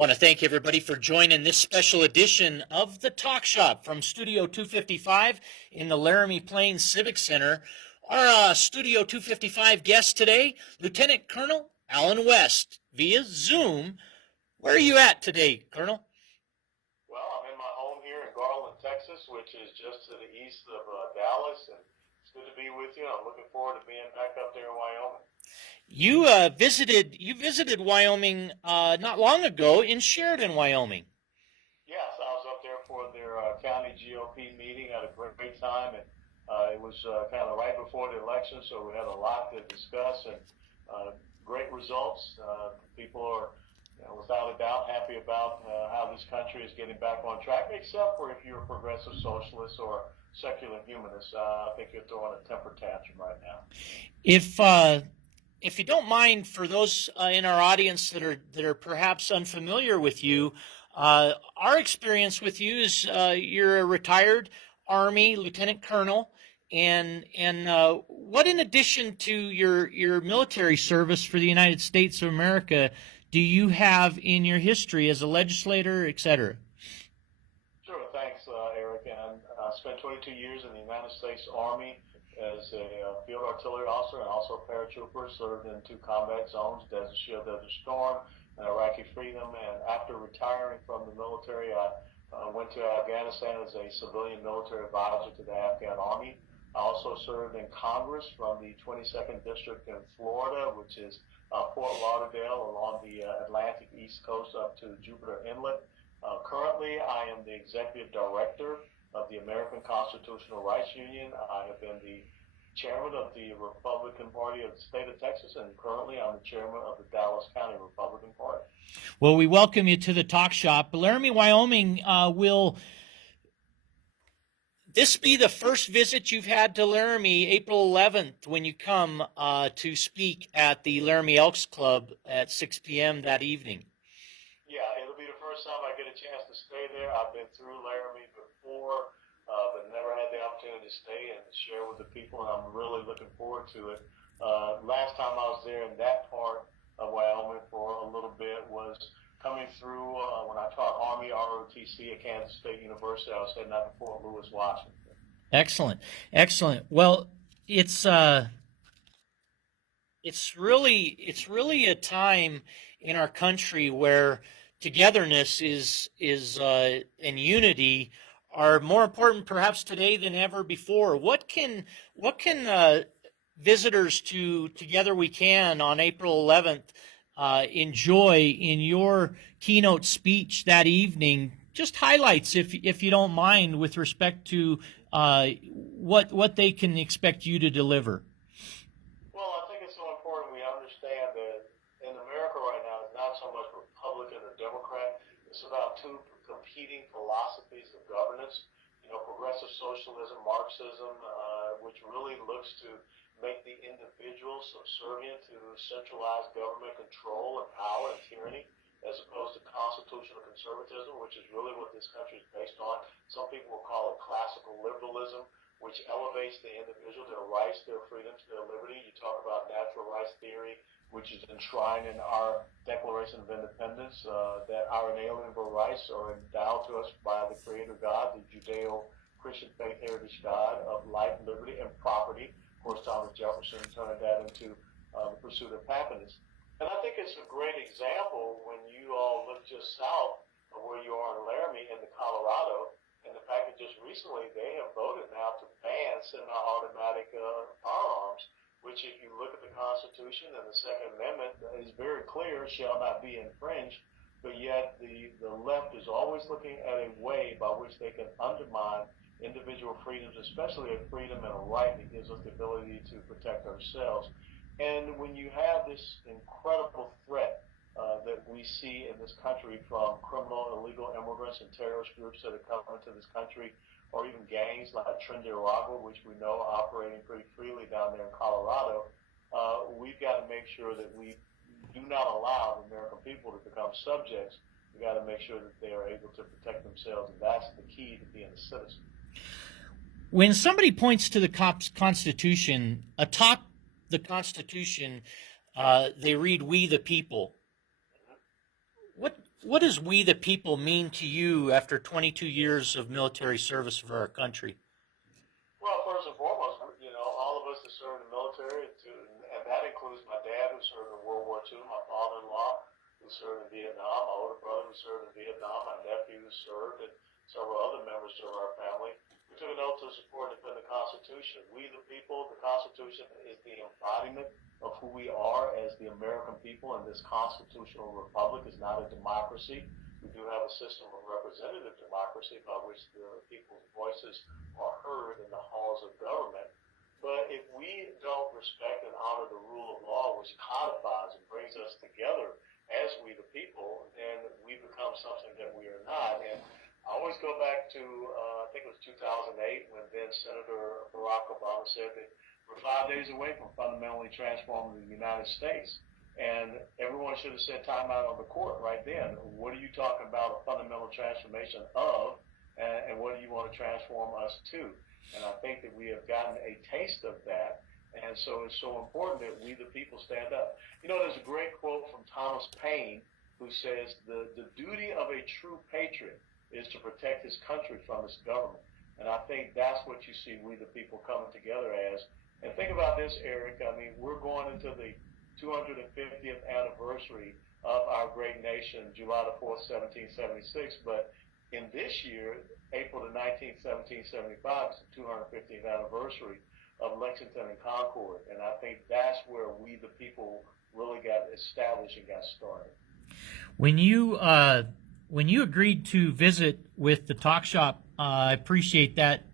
Want to thank everybody for joining this special edition of the Talk Shop from Studio 255 in the Laramie Plains Civic Center. Our Studio 255 guest today, Lieutenant Colonel Allen West, via Zoom. Where are you at today, Colonel? Well, I'm in my home here in Garland, Texas, which is just to the east of Dallas, and it's good to be with you. I'm looking forward to being back up there in Wyoming. You visited Wyoming not long ago in Sheridan, Wyoming. Yes, I was up there for their county GOP meeting. Had a great time, and it was kind of right before the election, so we had a lot to discuss and great results. People are, without a doubt, happy about how this country is getting back on track, except for if you're a progressive socialist or secular humanist. I think you're throwing a temper tantrum right now. If you don't mind, for those in our audience that are perhaps unfamiliar with you, our experience with you is you're a retired Army Lieutenant Colonel, and what, in addition to your military service for the United States of America, do you have in your history as a legislator, et cetera? Sure, thanks, Eric. And I spent 22 years in the United States Army as a field artillery officer and also a paratrooper. Served in 2 combat zones, Desert Shield, Desert Storm, and Iraqi Freedom. And after retiring from the military, I went to Afghanistan as a civilian military advisor to the Afghan Army. I also served in Congress from the 22nd District in Florida, which is Fort Lauderdale along the Atlantic East Coast up to Jupiter Inlet. Currently, I am the executive director of the American Constitutional Rights Union. I have been the chairman of the Republican Party of the state of Texas, and currently I'm the chairman of the Dallas County Republican Party. Well, we welcome you to the Talk Shop. Laramie, Wyoming, will this be the first visit you've had to Laramie, April 11th, when you come to speak at the Laramie Elks Club at 6 p.m. that evening? Yeah, it'll be the first time I get a chance to stay there. I've been through Laramie before, but never had the opportunity to stay and share with the people, and I'm really looking forward to it. Last time I was there in that part of Wyoming for a little bit was coming through when I taught Army ROTC at Kansas State University. I was heading out to Fort Lewis, Washington. Excellent, excellent. Well, it's really a time in our country where togetherness is and unity are more important perhaps today than ever before. What can visitors to Together We Can on April 11th enjoy in your keynote speech that evening? Just highlights, if you don't mind, with respect to what they can expect you to deliver. Well, I think it's so important we understand that in America right now, it's not so much Republican or Democrat. It's about 2 competing philosophies of governance. Progressive socialism, Marxism, which really looks to make the individual subservient to centralized government control and power and tyranny, as opposed to constitutional conservatism, which is really what this country is based on. Some people will call it classical liberalism, which elevates the individual, their rights, their freedoms, their liberty. You talk about natural rights theory, which is enshrined in our Declaration of Independence, that our inalienable rights are endowed to us by the Creator God, the Judeo-Christian faith heritage God of life, liberty, and property. Of course, Thomas Jefferson turned that into the pursuit of happiness. And I think it's a great example when you all look just south of where you are in Laramie into Colorado, and the fact that just recently they have voted now to ban semi-automatic firearms, which if you look at the Constitution and the Second Amendment is very clear, shall not be infringed, but yet the left is always looking at a way by which they can undermine individual freedoms, especially a freedom and a right that gives us the ability to protect ourselves. And when you have this incredible threat that we see in this country from criminal, illegal immigrants and terrorist groups that are coming to this country, or even gangs like Trinidad, which we know are operating pretty freely down there in Colorado, we've got to make sure that we do not allow the American people to become subjects. We've got to make sure that they are able to protect themselves, and that's the key to being a citizen. When somebody points to the Constitution, atop the Constitution, they read "We the People." what does "we the people" mean to you after 22 years of military service for our country? Well, first and foremost, all of us that serve in the military, and that includes my dad who served in World War II, my father-in-law who served in Vietnam, my older brother who served in Vietnam, my nephew who served, and several other members of our family. We took an oath to support and defend the Constitution. We, the people, the Constitution is the embodiment of who we are as the American people, and this constitutional republic is not a democracy. We do have a system of representative democracy by which the people's voices are heard in the halls of government. But if we don't respect and honor the rule of law, which codifies and brings us together as we the people, then we become something that we are not. And I always go back to, I think it was 2008, when then Senator Barack Obama said that we're 5 days away from fundamentally transforming the United States. And everyone should have said time out on the court right then. What are you talking about, a fundamental transformation of, and what do you want to transform us to? And I think that we have gotten a taste of that. And so it's so important that we, the people, stand up. There's a great quote from Thomas Paine who says, the duty of a true patriot is to protect his country from its government. And I think that's what you see we, the people, coming together as. And think about this, Eric. I mean, we're going into the 250th anniversary of our great nation, July the 4th, 1776. But in this year, April the 19th, 1775, is the 250th anniversary of Lexington and Concord. And I think that's where we, the people, really got established and got started. When you agreed to visit with the Talk Shop, I appreciate that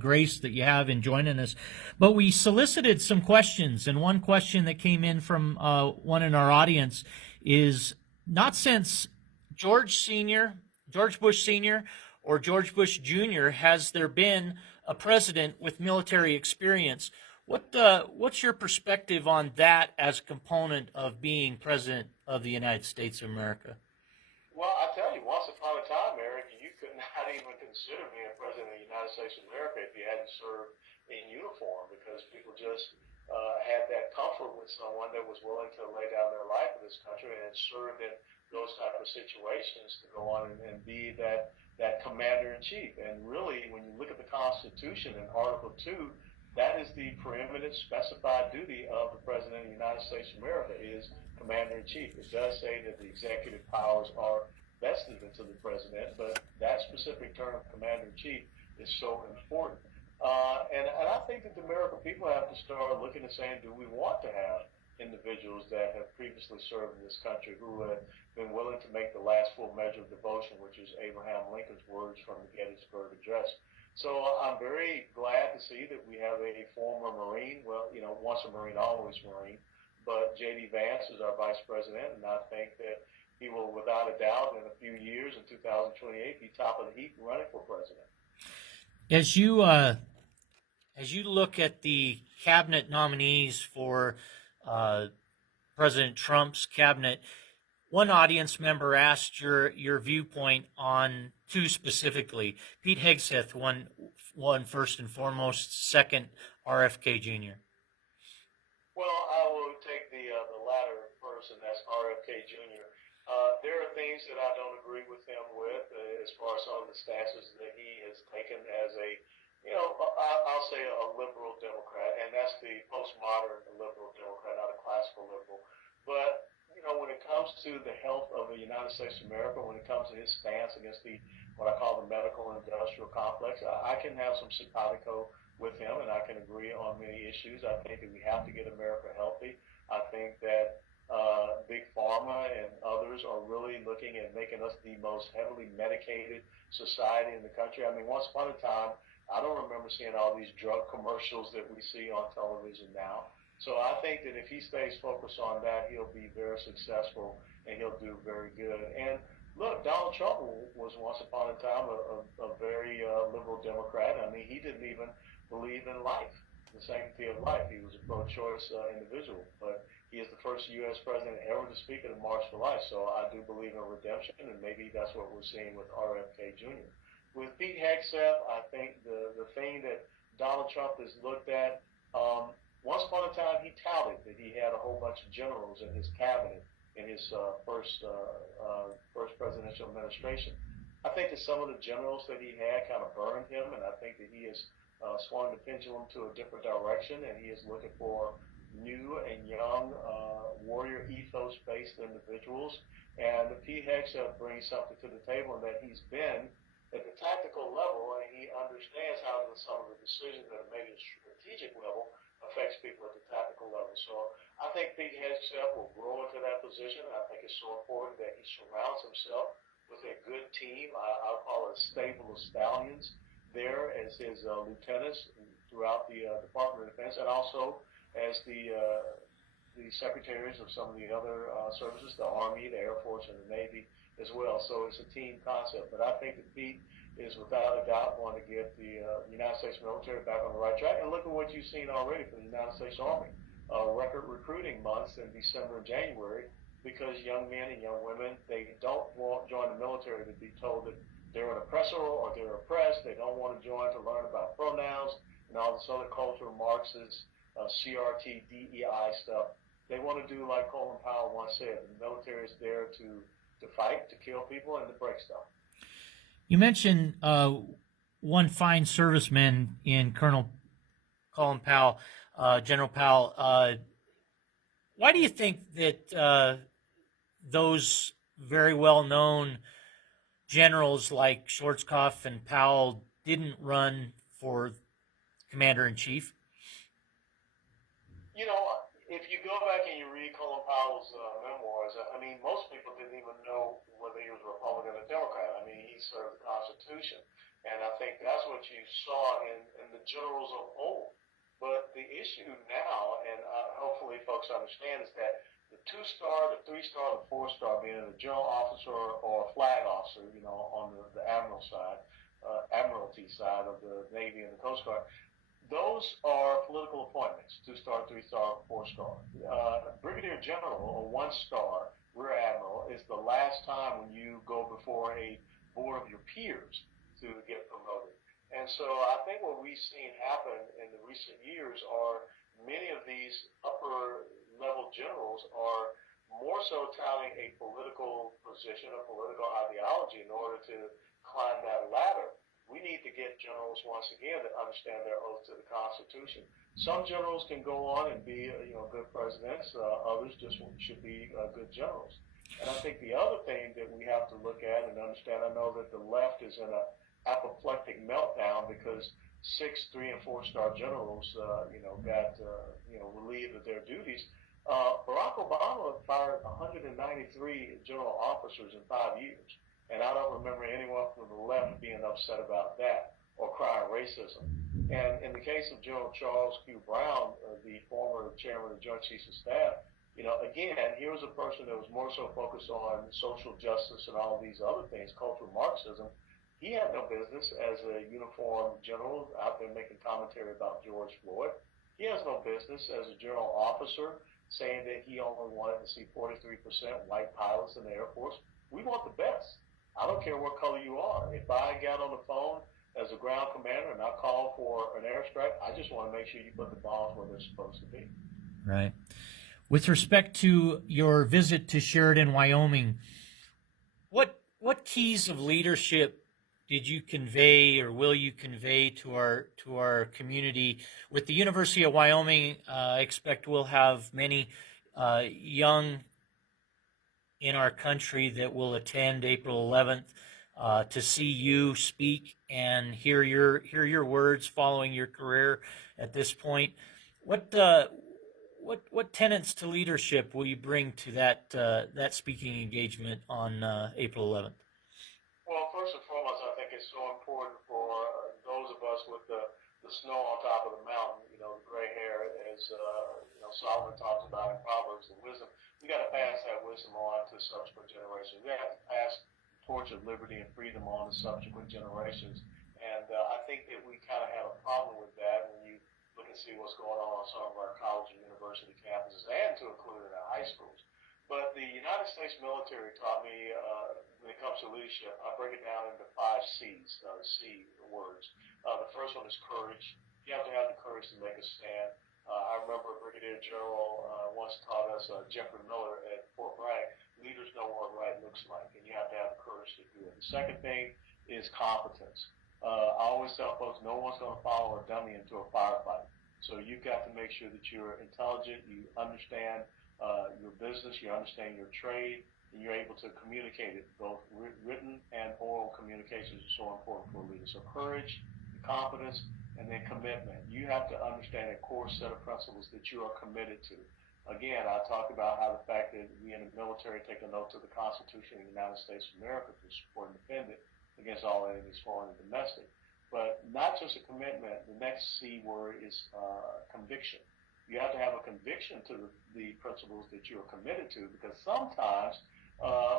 grace that you have in joining us. But we solicited some questions, and one question that came in from one in our audience is, not since George Bush Sr. or George Bush Jr. has there been a president with military experience. What's your perspective on that as a component of being president of the United States of America? Well, I tell you, once upon a time, Eric, you could not even consider being president of the United States of America if you hadn't served in uniform, because people just had that comfort with someone that was willing to lay down their life for this country and served in those type of situations to go on and be that commander-in-chief. And really, when you look at the Constitution in Article 2, that is the preeminent specified duty of the President of the United States of America, is commander-in-chief. It does say that the executive powers are vested into the president, but that specific term, commander-in-chief, is so important. And I think that the American people have to start looking and saying, do we want to have individuals that have previously served in this country who have been willing to make the last full measure of devotion, which is Abraham Lincoln's words from the Gettysburg Address. So I'm very glad to see that we have a former Marine, once a Marine, always Marine, but J.D. Vance is our vice president, and I think that he will, without a doubt, in a few years, in 2028, be top of the heap running for president. As you look at the cabinet nominees for President Trump's cabinet, one audience member asked your viewpoint on two specifically. Pete Hegseth won first and foremost. Second, RFK Jr. Well, I will take the latter first, and that's RFK Jr. There are things that I don't agree with him with, as far as some of the stances that he has taken as I'll say a liberal Democrat, and that's the postmodern liberal Democrat, not a classical liberal. But when it comes to the health of the United States of America, when it comes to his stance against what I call the medical and industrial complex, I can have some simpatico with him, and I can agree on many issues. I think that we have to get America healthy. I think that Big Pharma and others are really looking at making us the most heavily medicated society in the country. I mean, once upon a time, I don't remember seeing all these drug commercials that we see on television now. So I think that if he stays focused on that, he'll be very successful and he'll do very good. And look, Donald Trump was once upon a time a very liberal Democrat. I mean, he didn't even believe in life, the sanctity of life. He was a pro-choice individual. But he is the first U.S. president ever to speak at a March for Life. So I do believe in redemption, and maybe that's what we're seeing with RFK Jr. With Pete Hegseth, I think the thing that Donald Trump has looked at, once upon a time he touted that he had a whole bunch of generals in his cabinet in his first presidential administration. I think that some of the generals that he had kind of burned him, and I think that he has swung the pendulum to a different direction, and he is looking for new and young warrior ethos-based individuals. And Pete Hegseth brings something to the table in that he's been at the tactical level, and he understands how some of the decisions that are made at the strategic level affects people at the tactical level. So I think Pete Hegseth will grow into that position. I think it's so important that he surrounds himself with a good team. I'll call it a stable of stallions there as his lieutenants throughout the Department of Defense, and also as the secretaries of some of the other services, the Army, the Air Force, and the Navy as well. So it's a team concept. But I think that Pete is without a doubt going to get the United States military back on the right track. And look at what you've seen already from the United States Army. Record recruiting months in December and January, because young men and young women, they don't want to join the military to be told that they're an oppressor or they're oppressed. They don't want to join to learn about pronouns and all this other cultural Marxist, CRT, DEI stuff. They want to do like Colin Powell once said, the military is there to fight, to kill people, and to break stuff. You mentioned one fine serviceman in Colonel Colin Powell, General Powell. Why do you think that those very well-known generals like Schwarzkopf and Powell didn't run for commander-in-chief? You know, if you go back and you read Colin Powell's memoirs, I mean, most people didn't even know whether he was a Republican or Democrat. I mean, he served the Constitution. And I think that's what you saw in the generals of old. But the issue now, and hopefully folks understand, is that the 2-star, the 3-star, the 4-star, being a general officer or a flag officer, you know, on the admiralty side of the Navy and the Coast Guard, those are political appointments, 2-star, 3-star, 4-star. Brigadier General, or 1-star, Rear Admiral, is the last time when you go before a board of your peers to get promoted. And so I think what we've seen happen in the recent years are many of these upper level generals are more so touting a political position, a political ideology in order to climb that ladder. We need to get generals once again that understand their oath to the Constitution. Some generals can go on and be, good presidents. Others just should be good generals. And I think the other thing that we have to look at and understand, I know that the left is in a apoplectic meltdown because 6, 3, and 4-star generals, got relieved of their duties. Barack Obama fired 193 general officers in 5 years. And I don't remember anyone from the left being upset about that or crying racism. And in the case of General Charles Q. Brown, the former chairman of the Joint Chiefs of Staff, again, here was a person that was more so focused on social justice and all these other things, cultural Marxism. He had no business as a uniformed general out there making commentary about George Floyd. He has no business as a general officer saying that he only wanted to see 43% white pilots in the Air Force. We want the best. I don't care what color you are. If I got on the phone as a ground commander and I called for an airstrike, I just want to make sure you put the bombs where they're supposed to be. Right. With respect to your visit to Sheridan, Wyoming, what keys of leadership did you convey or will you convey to our community? With the University of Wyoming, I expect we'll have many young in our country that will attend April 11th to see you speak and hear your words following your career at this point. What tenets to leadership will you bring to that speaking engagement on April 11th? Well, first and foremost, I think it's so important for those of us with the snow on top of the mountain, the gray hair, as Solomon talks about in Proverbs, the wisdom. We got to pass that wisdom on to subsequent generations. We have to pass the torch of liberty and freedom on to subsequent generations. And I think that we kind of have a problem with that when you look and see what's going on some of our college and university campuses, and to include in our high schools. But the United States military taught me, when it comes to leadership, I break it down into 5 C's, C words. The first one is courage. You have to have the courage to make a stand. I remember Brigadier General once taught us, Jeffrey Miller at Fort Bragg, leaders know what right looks like, and you have to have the courage to do it. The second thing is competence. I always tell folks, no one's going to follow a dummy into a firefight. So you've got to make sure that you're intelligent, you understand your business, you understand your trade, and you're able to communicate it. Both written and oral communications are so important for a leader. So courage, competence, and then commitment. You have to understand a core set of principles that you are committed to. Again, I talked about how the fact that we in the military take an oath to the Constitution of the United States of America to support and defend it against all enemies, foreign and domestic. But not just a commitment. The next C word is conviction. You have to have a conviction to the principles that you are committed to, because sometimes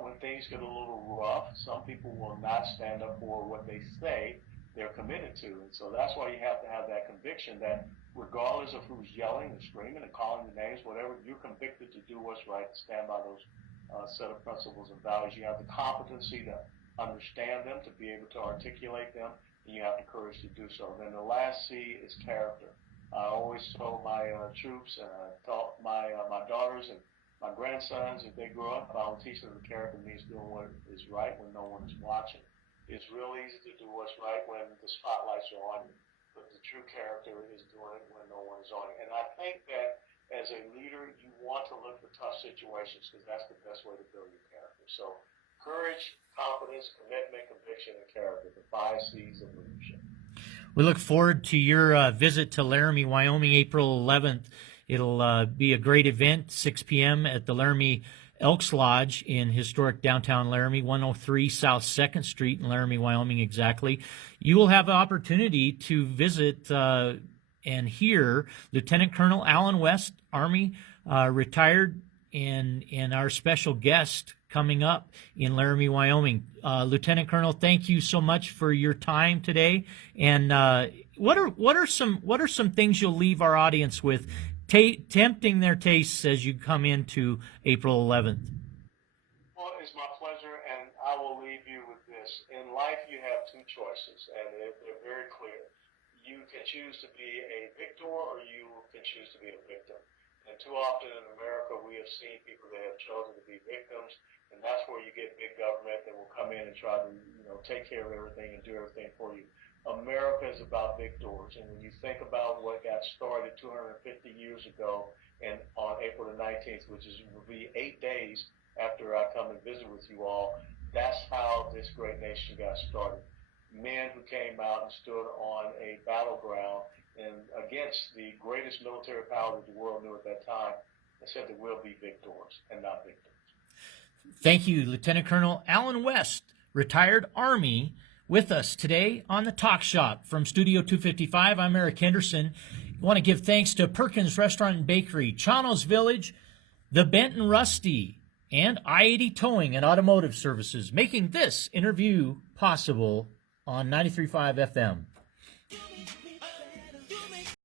when things get a little rough, some people will not stand up for what they say they're committed to. And so that's why you have to have that conviction that regardless of who's yelling and screaming and calling the names, whatever, you're convicted to do what's right, to stand by those set of principles and values. You have the competency to understand them, to be able to articulate them, and you have the courage to do so. Then the last C is character. I always told my troops, and I taught my daughters and my grandsons, if they grow up, I will teach them the character means doing what is right when no one is watching. It's real easy to do what's right when the spotlights are on you, but the true character is doing it when no one is on you. And I think that as a leader, you want to look for tough situations, because that's the best way to build your character. So courage, confidence, commitment, conviction, and character, the 5 C's of leadership. We look forward to your visit to Laramie, Wyoming, April 11th. It'll be a great event, 6 p.m. at the Laramie Elks Lodge in historic downtown Laramie, 103 South 2nd Street in Laramie, Wyoming, exactly. You will have an opportunity to visit and hear Lieutenant Colonel Allen West, Army, retired, and our special guest coming up in Laramie, Wyoming. Lieutenant Colonel, thank you so much for your time today. And what are some things you'll leave our audience with, tempting their tastes as you come into April 11th? Well, it's my pleasure, and I will leave you with this. In life, you have 2 choices, and they're very clear. You can choose to be a victor, or you can choose to be a victim. And too often in America, we have seen people that have chosen to be victims, and that's where you get big government that will come in and try to, take care of everything and do everything for you. America is about victors, and when you think about what got started 250 years ago, and on April the 19th, which will be 8 days after I come and visit with you all, that's how this great nation got started. Men who came out and stood on a battleground and against the greatest military power that the world knew at that time, and said that we'll be victors and not victims. Thank you, Lieutenant Colonel Allen West, retired Army, with us today on the Talk Shop. From Studio 255, I'm Eric Henderson. I want to give thanks to Perkins Restaurant and Bakery, Chano's Village, the Benton Rusty, and I-80 Towing and Automotive Services, making this interview possible on 93.5 FM.